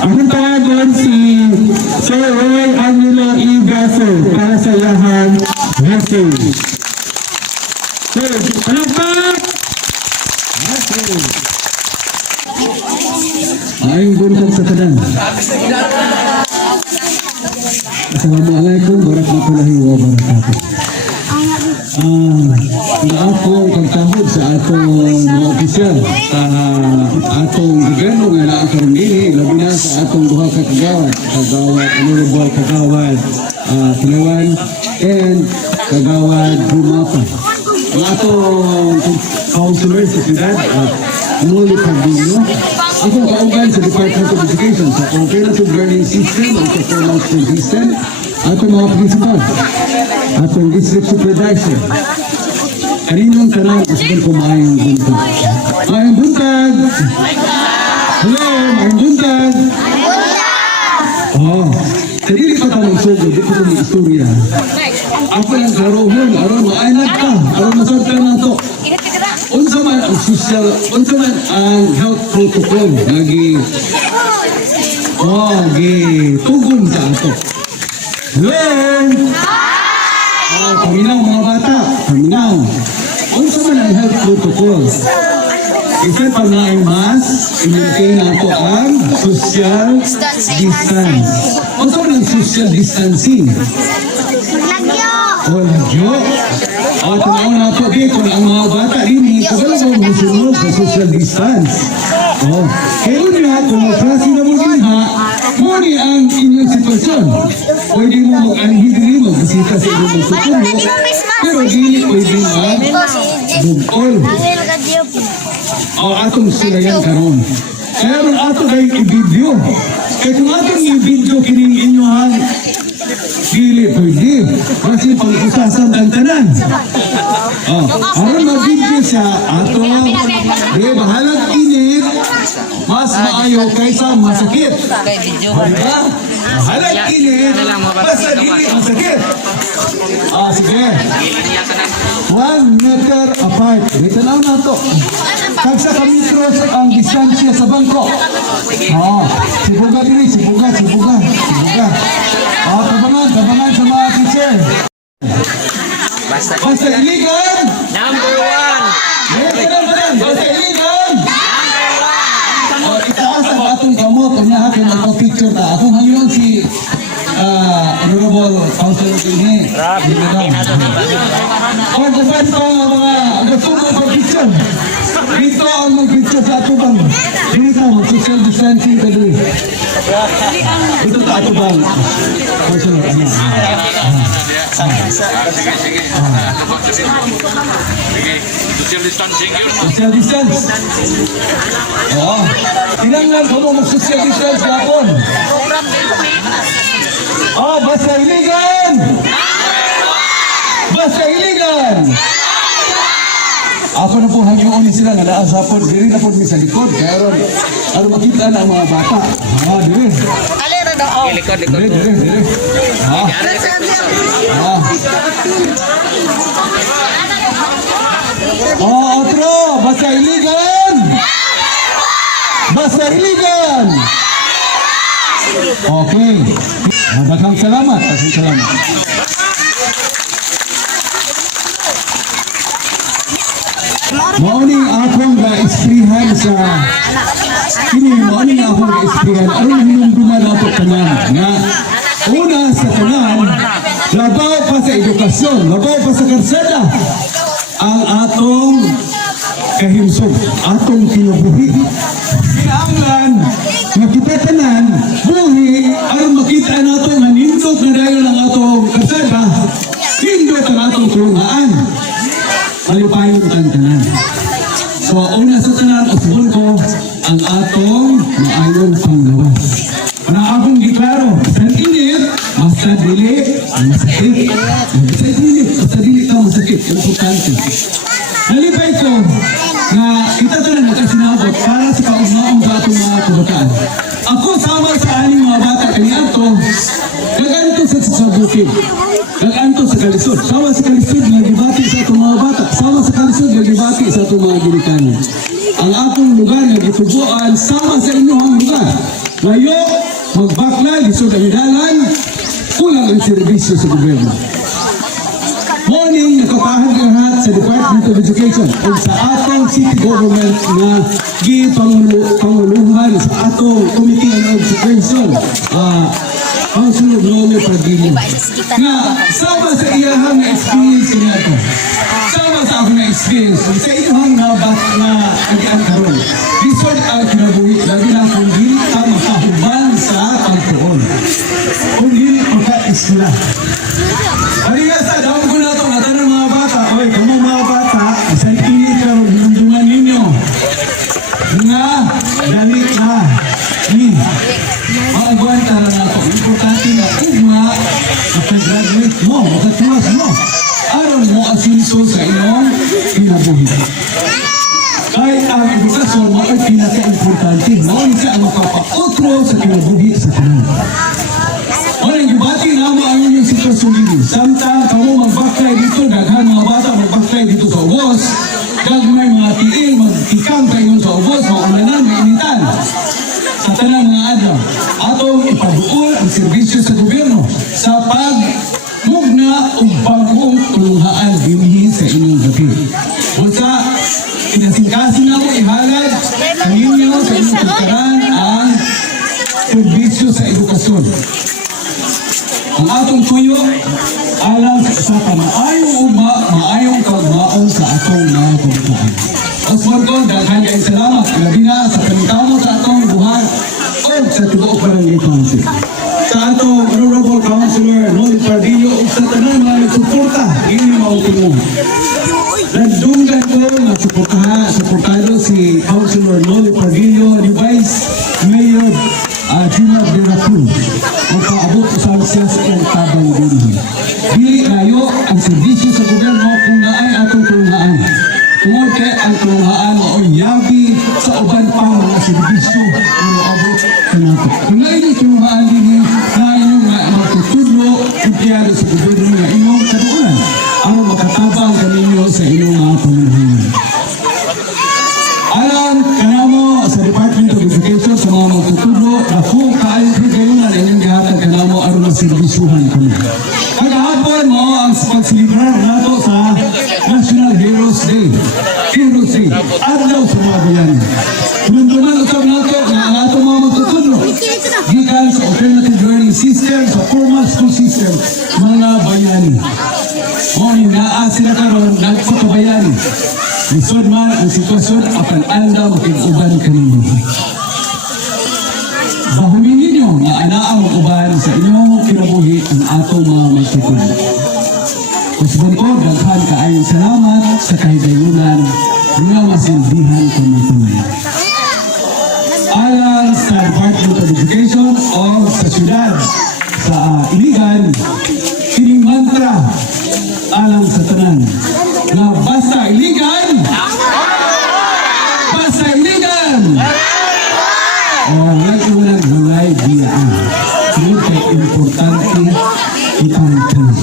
Ang tawagon si Sir Roy Angelo E. Gaso para sa iyahang message. Sir, palakpak! Ayong buntag sa tanan. Assalamualaikum warahmatullahi wabarakatuh. Ako pagtahod sa atong mga opisyal sa atong gobyerno nga naakaroon ini, labi na sa atong duha ka kagawad, Honorable Kagawad Kilawan and Kagawad Bumapa. Ang atong councilor sa siyudad, Muli Pagdino, akong kaugan sa Department of Education sa Alternative Learning System o Performance System, atong mga principal, atong district supervisor, kaninong tanong usapin ko maayong buntag. Maayong buntag! Hello, maayong buntag! Oh, sa dili pa tanong sugo, di ko itong istorya. Ako lang karohon, aron maaynag ka, aron masagta na ito. Unsa man ang social, unsa man ang health protocol lagi tugon sa ato. Hello! Paminaw mga bata, paminaw. Unsa man ang health protocol? Isa pa na ay mas, i-maintain nato ang social distance. Unsa man ang social distancing? Lagyo. Tanaw na po kung ang mga bata rin, kabalo mo musunod sa social distance. Kaya na kung klase na mo din ha, muli ang inyong sitwasyon. Pwede mo mag-anhidri, magbisita sa inyong magsutulo, pero di pwede mag-bugol. Atong sila yan karon. Kaya rin ato kayong i-video. Kaya kung atong i-video kining inyohan, dili pwede. Kasi pag-usasan ang tanan. Aron mag-video siya, ato, bahalag init, mas maayo kaysa masakit. Bahalag init, basta dili masakit. Sige. 1 meter apart. Dito lang na ito. Kagsa kamitros ang distansya sa bangko. Sibuga dili, sibuga. Tabangan sa mga teacher. Basta iligan! Number 1! Basta iligan! Itaas ang atong kamot. Kanya aking magpa-picture na. Akong hangyon si Honorable Councilor Pini. Pagkapan pa ang mga gusto mo mag-picture. Dito ang mag-picture sa ato bang. Dito ang social distancing ka doon. Ito ta ato bang. Councilor, Social distancing yun. social distance. Tinanglan ko mo mag-social distance kapon. Basta iligan! Basta iligan! Ako na po hangyoon sila nga naasapon. Diri na po sa likod. Kaya ron, ano makita na ang mga bata. Diri. Likod. Diri. Otro! Basta iligan! Basta iligan! Okay. Daghang salamat. Mauning akong ga-esprihan sa mauning akong ga-esprihan aron hinumduman nato tanan nga una sa tanan labaw pa sa edukasyon, labaw pa sa karsada ang atong kahimsog, atong kinabuhi. Kinahanglan nga kita tanan buhi aron makita nato nga nindot na dayon ang atong karsada, nindot ang atong tulungan. Malipayon ang tanan. So, una sa tanan, usbon ko ang atong maayong panggawas. Para akong giklaro, sa init, basta dili, masakit. Basta dili ka masakit. Importante. Nalipay ko na kita tanan nagkasinabot para sa kaugnaong sa atong mga kabataan. Ako sama sa aning mga bata kaniadto, naganto sa bukid. Naganto sa kalisod. Sama sa kalisod nga gibati sa atong mga bata. Sama sa kalisod nga gibati sa atong mga ginikanan. Ang atong lugar nga gitubuan sama sa inyong lugar. Layo, magbakla, lisod ang idalan, kulang ang serbisyo sa gobyerno. Morning, nakatahan ka lahat sa Department of Education o sa atong city government na gipanguluhan sa atong Committee on Education. Councilor Nole Pradilla. Nga, sama sa iyahang experience niya ito. Sama sa akong experience. Sa iyahang nabat na agian karon. Lisod ang kinabuhi. Lagi na kung hindi ka makahuban sa pagtuon. Kung hindi maka-isla. Halika sa dahon ko na ito. Natan ng mga bata. Oy, kamu mga bata. Isang init karon. Hinunduman ninyo. Nga, dali ka. Ni. Maagwanta na nato. Importante na ugma makagraduate mo, makatuwas mo. Aron mo asinso sa iyong kinabuhi. Kahit ang edukasyon mo ay pinaka-importante. Noon siya ang makapautro sa kinabuhi sa tanan. Walang gibati na mo ang inyong sitwasyon dito. Samtang kamu magbaklay dito, daghan mga bata magbaklay dito sa ubos. Gagmay mga tiil, magtikam kayo sa ubos, maulanan, mainitan. Sa tanang mga adlaw, atong ipaduol ang serbisyo sa gobyerno sa pagmugna o bagong tulunghaan dinhi sa inyong gabi. Basta, kinasingkasin na mo ihalad ang inyo sa inyong pagkaran ang serbisyo sa edukasyon. Ang atong tuyo, alam sa maayong ugma, maayong kagmaon sa atong mga pagkaran. Osman ko, daghan kayong salamat. Labi na sa kanitamo sa atong buhat o sa tibuok barangay council. Sa atong Honorable Councilor Noli Pardillo o sa tanan mga nagsuporta, ini mautulong. Nagdunggan ko na suportado si Councilor Noli Pardillo ni Vice Mayor Gina Veracruz. Magpaabot sa siya sa iyang tabang din. Dili kayo ang serbisyo sa gobyerno kung naay atong tulungaan. Tungod kay ang tulungaan o yabi sa uban pa mga serbisyo na maabot sa nato. Kung naay tulungaan din na inyong magtutudlo empleyado sa gobyerno na inyong kaduulan ang makatabang kaninyo sa inyong mga pamumuhay. Alam kanamo sa Department of Education sa mga magtutudlo na kung kaayon kayo na inyong gihatag kanamo aron maserbisyuhan kami. Kagahapon mo ang pagsilibrar nato sa National Heroes Day. Heroes Day. Adlaw sa mga bayan. Nunduman usap nato na ang atong mga magtutudlo gikan sa alternative learning system, sa formal school system, mga bayani. O hinaa sila karon nagpakabayani. Lisod man ang sitwasyon apan anda makig-uban kanino. Bahumin ninyo nga anaa mag-uban sa inyong kinabuhi ang atong mga magtutudlo. Kusban ko, daghan kaayong salamat sa kahigayunan nga masilbihan kami tunay. Alang sa Department of Education o sa syudad sa Iligan, kining mantra alang sa tanan nga basta Iligan! Basta Iligan! O nag-ulang mulay biyaan. Ito kay importante itang tanan.